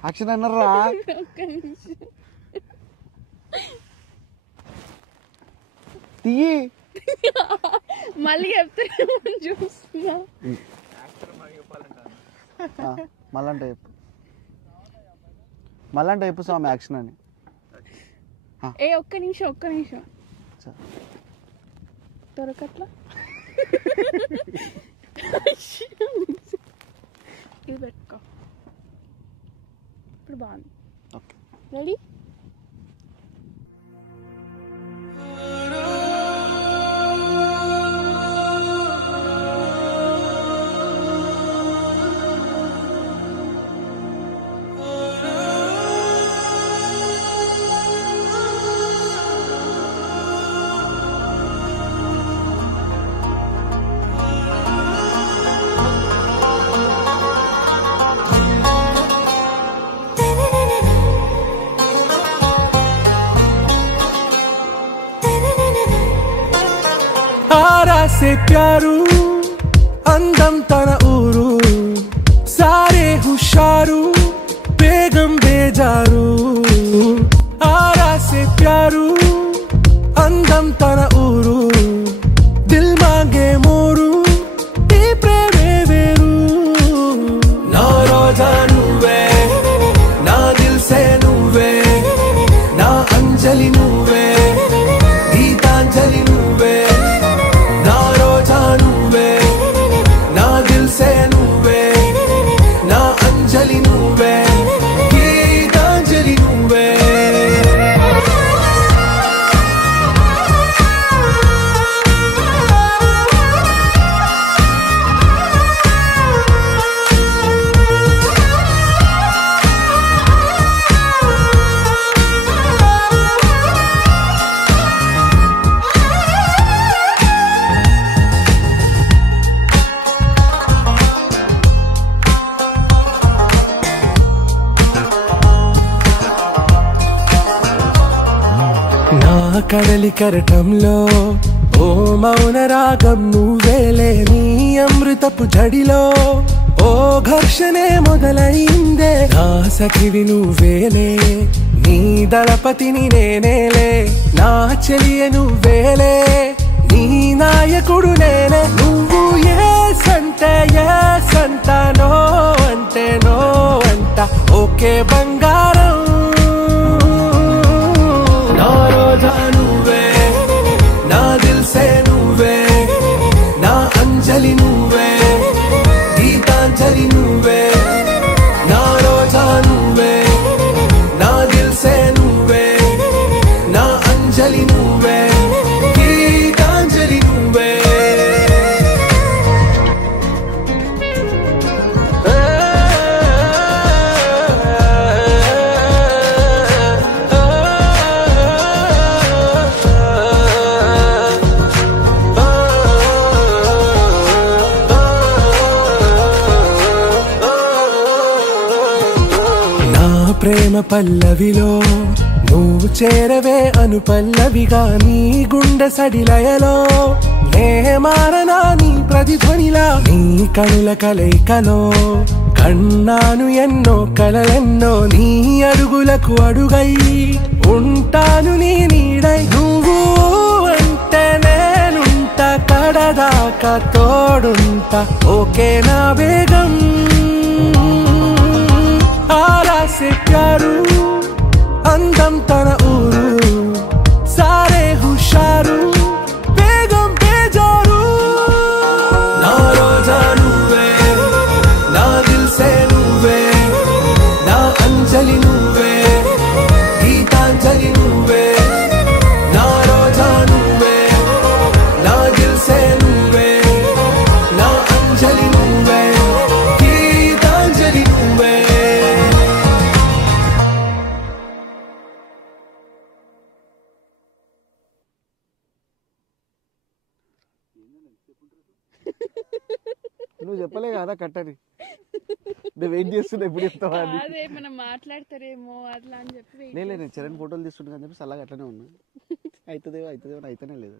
Action అన్నారా? తీయి మళ్ళీ చెప్తే చూస్తున్నా. మళ్ళంటే చెప్పు, మళ్ళంటే చెప్పు స్వామి యాక్షన్ అని. ఒక్క నిమిషం దొరకట్లా. ఇది పెట్టుకో, ఇప్పుడు బాగుంది. రెడీ? से प्यारू अंदम तन ऊरू सारे हुशारू बेगम बेजारू आरा से प्यारू अंदम तन ऊरू दिल मांगे मोरू ఈ ప్రేమే వేరు నా రోజా నువ్వే నా దిల్ సే నువ్వే నా అంజలి నువ్వే గీతాంజలి నువ్వే నా దిల్ సే నువ్వే నా అంజలి నువ్వే గీతాంజలి నువ్వే కడలి కరటంలో ఓ మౌన రాగం నువ్వేలే నీ అమృతపు జడిలో ఓ ఘర్షణే మొదలైందే నా సఖివి నువ్వేలే నీ దళపతిని నేనేలే నా చెలియ నువ్వేలే నీ నాయకుడు నేనే నువ్వు ఏ సంట నో అంటే నో అంట ఓకే బంగారం నా రోజా నువ్వే నా దిల్ సే నువ్వే నా అంజలి నువ్వే గీతాంజలి నువ్వే నా రోజా నువ్వే నా దిల్ సే నువ్వే నా అంజలి నువ్వే గీతాంజలి నువ్వే ప్రేమ పల్లవిలో నువ్వు చేరవే అను పల్లవిగా నీ గుండె సడిలయలో నే మారనా నీ ప్రతిధ్వనిలా నీ కనుల కలయికలో కన్నాను ఎన్నో కలలెన్నో నీ అడుగులకు అడుగై ఉంటాను నీ నీడై నువ్వు అంటే నేనుంట కడదాకా తోడుంటా ఓకే నా బేగం आरा से प्यारू अंदम तन ऊरू सारे हुशारू बेगम बेजारू ना रोजा నువ్వే నా దిల్ సే నువ్వే నా అంజలి నువ్వే గీతాంజలి నువ్వే నా రోజా నువ్వే నా దిల్ సే నువ్వే నా అంజలి నువ్వే గీతాంజలి నువ్వే నువ్వు చెప్పలే కదా కట్టని నేను వెయిట్ చేస్తున్నా ఎప్పుడు చెప్తావా అదే మనం మాట్లాడతారేమో అట్లా అని చెప్పి లేదు చరణ్ ఫోటోలు తీసుకుంటా అని చెప్పి సల్లగా అట్లనే ఉన్నా అవుతుందేమో అయితేనే లేదు.